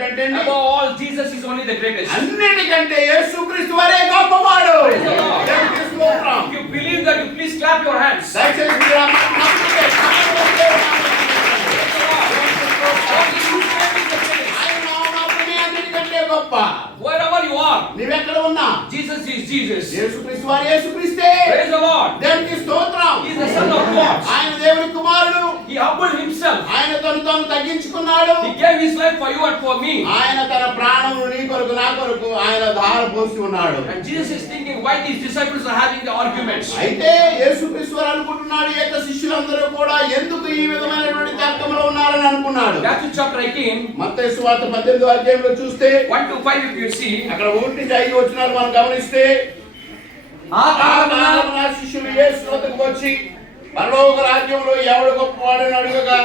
ఏమిటంటే అండి, Above all, Jesus is only the greatest. అన్నిటికంటే యేసుక్రీస్తు వారే గొప్పవాడు Praise the Lord. దేవునికి స్తోత్రం. If you believe that, you please clap your hands. దయచేసి మీరు ఆ మాట నమ్మితే, నమ్మకపోతే, ఆయన మాత్రమే అన్నిటికంటే గొప్ప Wherever you are, నీవెక్కడ ఉన్నా Jesus is Jesus. యేసుక్రీస్తు వారు యేసుక్రీస్తే Praise the Lord. దేవునికి స్తోత్రం is the Son of God. ఆయన దేవుని కుమారుడు He humbled himself. ఆయన తను తాను తగ్గించుకున్నాడు He gave his life for you and for me. ఆయన తన కొరకు ఆయన ధార పోసి ఉన్నాడు And Jesus is thinking why these disciples are having the arguments. అయితే యేసుక్రీస్తు వారు అనుకుంటున్నాడు ఏక శిష్యులందరూ కూడా ఎందుకు ఈ విధమైనటువంటి తర్కంలో ఉన్నారని అనుకున్నాడు Matthew chapter 18, మత్తయి సువార్త పద్దెనిమిదో అధ్యాయంలో చూస్తే 1 to 5 if you see. అక్కడ ఒకటి నుంచి ఐదు వచ్చినాలు మనం గమనిస్తే ఆ కాలమున శిష్యులు యేసు వద్దకు వచ్చి పరలోక రాజ్యంలో ఎవడు గొప్పవాడని అడుగగా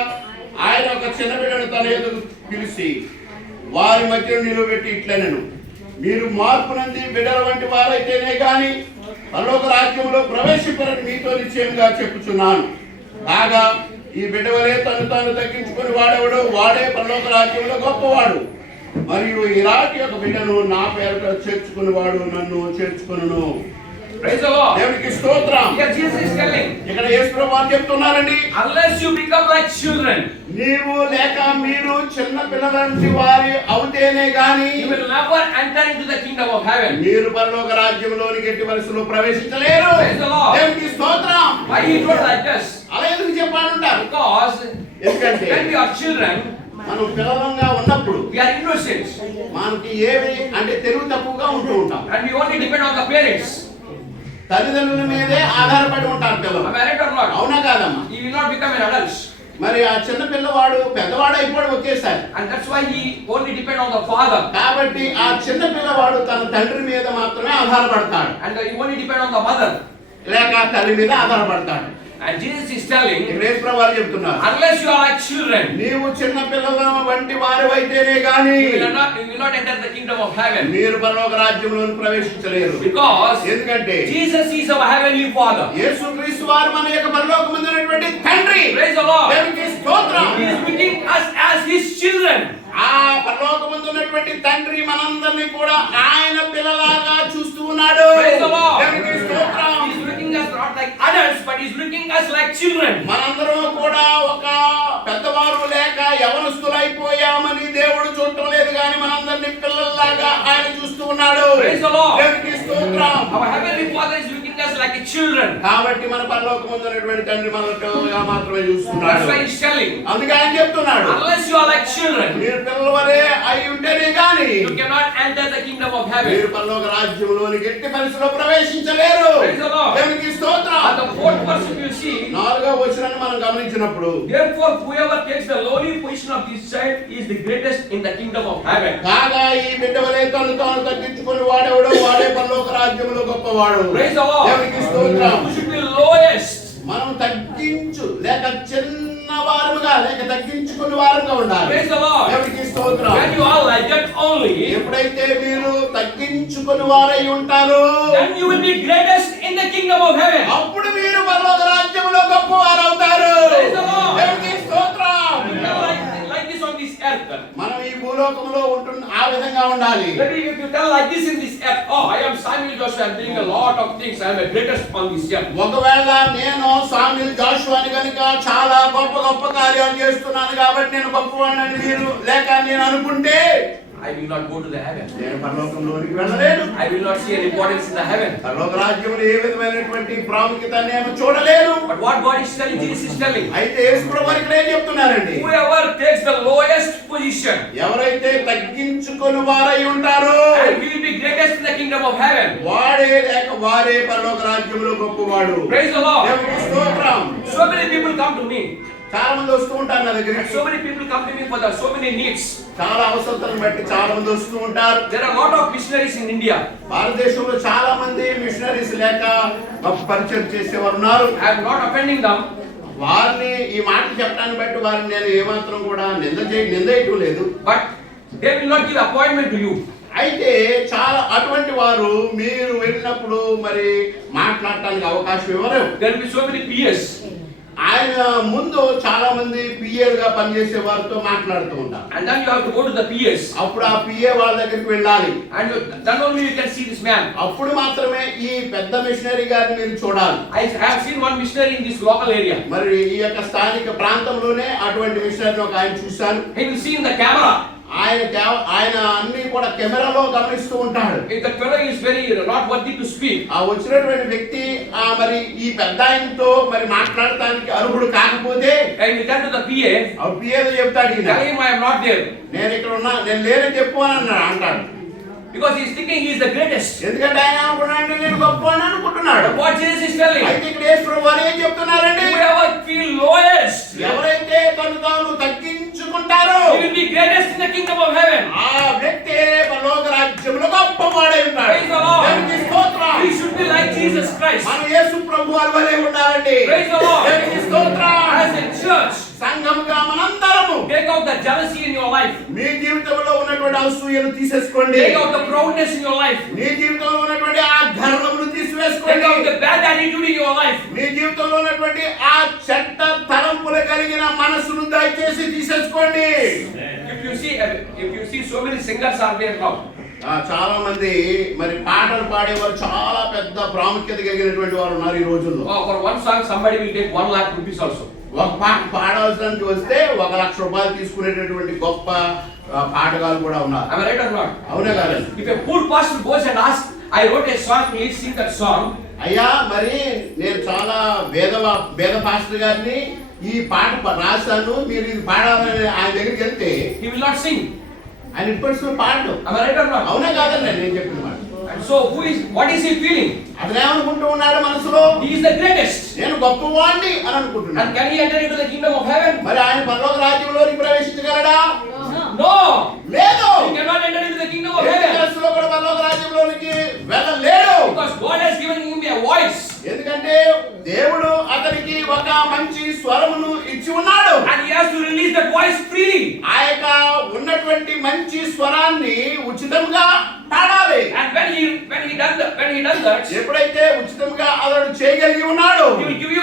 ఆయన ఒక చిన్న బిడ్డను తన ఎదురు పిలిచి వారి మధ్య నిలబెట్టి ఇట్లనెను మీరు మార్పు నుండి బిడ్డల వంటి వారైతేనే కానీ పరలోక రాజ్యంలో ప్రవేశింపరని మీతో నిశ్చయంగా చెప్పుచున్నాను. కాగా ఈ బిడ్డ వలె తను తాను తగ్గించుకుని వాడేవాడు వాడే పరలోక రాజ్యంలో గొప్పవాడు. మరియు ఇలాంటి ఒక బిడ్డను నా పేరుట చేర్చుకుని వాడు నన్ను చేర్చుకును Lord. దేవునికి స్తోత్రం Here Jesus is telling, ఇక్కడ యేసు చెప్తున్నారండి like children, నీవు లేక మీరు చిన్న పిల్లలంటి వారి అవుతేనే గాని will never enter into the kingdom of heaven. మీరు పరలోక రాజ్యంలోనికి ఎట్టి వరుసలో ప్రవేశించలేరు Lord. దేవునికి స్తోత్రం told like this? అలా ఎందుకు చెప్పాలంటారు Because ఎందుకంటే when we are children, మనం పిల్లలంగా ఉన్నప్పుడు are innocent మనకి ఏమి అంటే తెలుగు తక్కువగా ఉంటూ ఉంటాం we only depend on the parents. తల్లిదండ్రుల మీదే ఆధారపడి ఉంటారు పిల్లలు? అవునా కాదమ్మా. మరి ఆ చిన్న పిల్లవాడు పెద్దవాడు అయిపోవడం ఒకేసారి why he only depend on the father. కాబట్టి ఆ చిన్న పిల్లవాడు తన తండ్రి మీద మాత్రమే ఆధారపడతాడు he only depend on the mother. లేక తల్లి మీద ఆధారపడతాడు And Jesus is telling, యేసు వారు చెప్తున్నారు unless you are like children, నీవు చిన్న పిల్లల వంటి వారు అయితేనే గాని you will not, you will not enter the kingdom of heaven. మీరు పరలోక రాజ్యంలోకి ప్రవేశించలేరు Because ఎందుకంటే Jesus is our heavenly father. యేసు క్రీస్తు వారు మన యొక్క పరలోకమందున్నటువంటి తండ్రి Praise the Lord. దేవునికి స్తోత్రం He is meeting us as his children. ఆ పరలోకమందున్నటువంటి తండ్రి మనందరినీ కూడా ఆయన పిల్లలాగా చూస్తూ ఉన్నాడు Praise the Lord. దేవునికి స్తోత్రం He is looking us not is looking us like children. మనందరం కూడా ఒక పెద్దవారు లేక యవనస్తులైపోయామని దేవుడు చూడటం లేదు కానీ మనందరినీ పిల్లల్లాగా ఆయన చూస్తూ ఉన్నాడు. దేవునికి స్తోత్రం father is looking us like a children. కాబట్టి మన పరలోకం ఉన్నటువంటి తండ్రి మన పిల్లలుగా మాత్రమే That's చూస్తున్నాడు why he's telling, అందుకే ఆయన చెప్తున్నాడు unless you are like children, మీరు పిల్లల వలె అయి ఉంటేనే గాని you cannot enter the kingdom of heaven. మీరు పరలోక రాజ్యంలోనికి ఎట్టి పరిస్థితిలో ప్రవేశించలేరు Praise the Lord. దేవునికి స్తోత్రం And the fourth person you see, నాలుగో వచనాన్ని మనం గమనించినప్పుడు therefore whoever takes the lowly position of this child is the greatest in the kingdom of heaven. కాగా ఈ బిడ్డ వలె తను తాను తగ్గించుకొని వాడెవడో వాడే పరలోక రాజ్యంలో గొప్పవాడు Praise the Lord. దేవునికి స్తోత్రం You should be lowest. మనం తగ్గించు లేక చిన్న వారముగా లేక తగ్గించుకుని వారంగా ఉండాలి Praise the Lord. దేవునికి స్తోత్రం When you are like that only, ఎప్పుడైతే మీరు తగ్గించుకుని వారై ఉంటారో then you will be greatest in the kingdom of heaven. అప్పుడు గొప్ప వారవుతారు మనం ఈ భూలోకంలో ఉంటున్న ఆ విధంగా ఉండాలి. ఒకవేళ నేను సామిల్ జాషువాని కనుక చాలా గొప్ప గొప్ప కార్యాలు చేస్తున్నాను కాబట్టి నేను గొప్పవాడిని లేక నేను అనుకుంటే I will not go to the heaven. నేను పరలోకంలోనికి వెళ్ళలేను I will not see any importance in the heaven. పరలోక రాజ్యంలో ఏ విధమైనటువంటి ప్రాముఖ్యత నేను చూడలేను But what God is telling, Jesus is telling, అయితే యేసుప్రభు వారు ఇక్కడ ఏం చెప్తున్నారండి whoever takes the lowest position ఎవరైతే తగ్గించుకొని వారై ఉంటారో and will be greatest in the kingdom of heaven. వాడే లేక వారే పరలోక రాజ్యంలో గొప్పవాడు Praise the Lord. దేవునికి స్తోత్రం So many people come to me. చాలా మంది వస్తూ ఉంటారు నా దగ్గర so many people company for those many needs చాలా అవసరతలను బట్టి చాలా మంది వస్తూ ఉంటారు. There are lot of missionaries in India భారతదేశంలో చాలా మంది మిషనరీస్ లేక పరిచయం చేసేవారు ఉన్నారు. ఐఎమ్ నాట్ అఫెండింగ్ దమ్ వారిని ఈ మాట చెప్పడానికి బట్టి వారిని నేను ఏమాత్రం కూడా నింద చే నింద ఇవ్వడం లేదు. But they will not give appointment to you అయితే చాలా అటువంటి వారు మీరు వెళ్ళినప్పుడు మరి మాట్లాడటానికి అవకాశం ఇవ్వలేదు then we so many PS ఆయన ముందు చాలా మంది పిఎల్గా పనిచేసే వారితో మాట్లాడుతూ ఉంటారు. అండ్ దెన్ ద పిఎస్ అప్పుడు ఆ పిఏ వాళ్ళ దగ్గరికి వెళ్ళాలి. అండ్ దెన్ ఓన్లీ యు అప్పుడు మాత్రమే ఈ పెద్ద మిషనరీ గారిని మీరు చూడాలి. I have seen one missionary this local area మరి ఈ యొక్క స్థానిక ప్రాంతంలోనే అటువంటి మిషనరీ ఒక ఆయన చూశాను హి విల్ ద కెమెరా ఆయన ఆయన అన్ని కూడా కెమెరాలో గమనిస్తూ ఉంటాడు. If the fellow is very not worthy to speak, ఆ వచ్చినటువంటి వ్యక్తి ఆ మరి ఈ పెద్ద ఆయనతో మరి మాట్లాడటానికి అర్హుడు కాకపోతే you turn to the PA, ఆ పిఏదో చెప్తాడు ఈయన. I am not there. నేను ఇక్కడ ఉన్నా నేను లేనని చెప్పు అని అన్నాడు అంటాడు. Is thinking he is the greatest. ఎందుకంటే ఆయన అనుకున్నాడు నేను గొప్ప అని అనుకుంటున్నాడు. What Jesus is telling, అయితే ఇక్కడ యేసు వారు ఏం చెప్తున్నారండి whoever feel lowest, ఎవరైతే తను తాను తగ్గించుకుంటారో he will be greatest in the kingdom of heaven. ఆ వ్యక్తి పరలోక రాజ్యంలో గొప్పవాడై ఉంటాడు Praise the Lord. దేవునికి స్తోత్రం We should be like Jesus Christ. మనం యేసు ప్రభు వలె ఉండాలండి Praise the Lord. దేవునికి స్తోత్రం As a church, సంఘముగా మనందరము take out the jealousy in your life. మీ జీవితంలో ఉన్నటువంటి అసూయను తీసేసుకోండి Take out the proudness in your life. మీ జీవితంలో ఉన్నటువంటి ఆ గర్వమును ఉన్నటువంటి ఆ చెడ్డ తలంపులు కలిగిన మనస్సును దయచేసి తీసేసుకోండి. చాలా మంది మరి పాటలు పాడేవారు చాలా పెద్ద ప్రాముఖ్యత కలిగినటువంటి వారు ఉన్నారు ఈ రోజుల్లో. One song somebody one lakh rupees also ఒక పాట పాడవలసానికి వస్తే ఒక లక్ష రూపాయలు తీసుకునేటటువంటి గొప్ప పాటగాళ్ళు కూడా ఉన్నారు. అవునే కాదండి if a past boss and I wrote a song, please sing that song. అయ్యా మరి నేను చాలా వేద వేద పాస్టర్ గారిని ఈ పాట రాశాను మీరు ఇది పాడాలని ఆయన దగ్గరికి వెళ్తే He will not sing. ఆయన ఇప్పటి పాడు Am I right or not? అవునా కాదండి నేను చెప్పిన మాట so, who is? What is he feeling? అతను ఏమనుకుంటూ ఉన్నాడు మనసులో He is the greatest. నేను గొప్పవాణ్ణి అని అనుకుంటున్నాను And can he enter into the kingdom of heaven? మరి ఆయన పరలోక రాజ్యంలోకి ప్రవేశించగలడా No. లేదు He cannot enter into the kingdom of ఎట్టి heaven పరిస్థితుల్లో కూడా పరలోక రాజ్యంలోనికి వెళ్ళలేడు because God has given him a voice. ఎందుకంటే దేవుడు అతనికి ఒక మంచి స్వరమును ఇచ్చి ఉన్నాడు And he has to release that voice freely. ఆ యొక్క ఉన్నటువంటి మంచి స్వరాన్ని ఉచితంగా పాడాలి And when he when he done that, when he does that, he ఎప్పుడైతే ఉచితంగా అతడు చేయగలిగి ఉన్నాడు he will give you more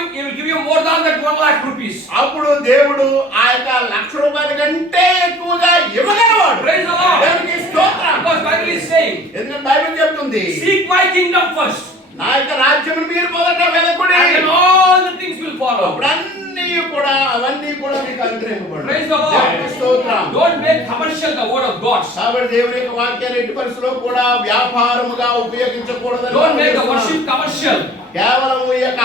rupees అప్పుడు దేవుడు ఆ యొక్క లక్ష రూపాయల కంటే ఎక్కువగా ఇవ్వగలవాడు. బైబిల్ చెప్తుంది సీక్ మై కింగ్డమ్ ఫస్ట్ నా యొక్క రాజ్యం మీరు పోగట వెళ్ళకూడదు ఆల్ థింగ్స్ విల్ ఫాలో అప్పుడు అన్ని కూడా అవన్నీ కూడా మీకు అనుగ్రహించబడు praise the lord commercial the word of వాక్యాన్ని ఎట్టి కూడా వ్యాపారముగా ఉపయోగించకూడదు డోంట్ మేక్ ద కమర్షియల్ కేవలం ఈ యొక్క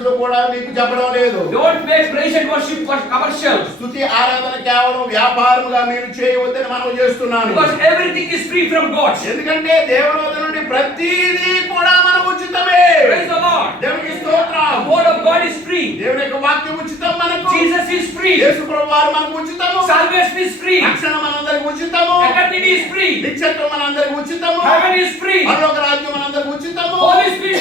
పరిస్థితుల్లో కూడా మీకు చెప్పడం లేదు Don't make praise and worship for commercial. స్థుతి ఆరాధన కేవలం వ్యాపారముగా మీరు చేయవద్దని మనం చేస్తున్నాను Because everything is free from God. ఎందుకంటే దేవుని నుండి ప్రతిదీ కూడా మన ఉచితమే Praise the Lord. దేవునికి స్తోత్రం word of God is free. దేవుని యొక్క వాక్యం ఉచితం మనకు Jesus is free. యేసు ప్రభు వారు మనకు ఉచితము Salvation is free. రక్షణ మనందరికి ఉచితము Eternity is free. నిత్యత్వం మనందరికి ఉచితము Heaven is free. పరలోక రాజ్యం మనందరికి ఉచితము Spirit is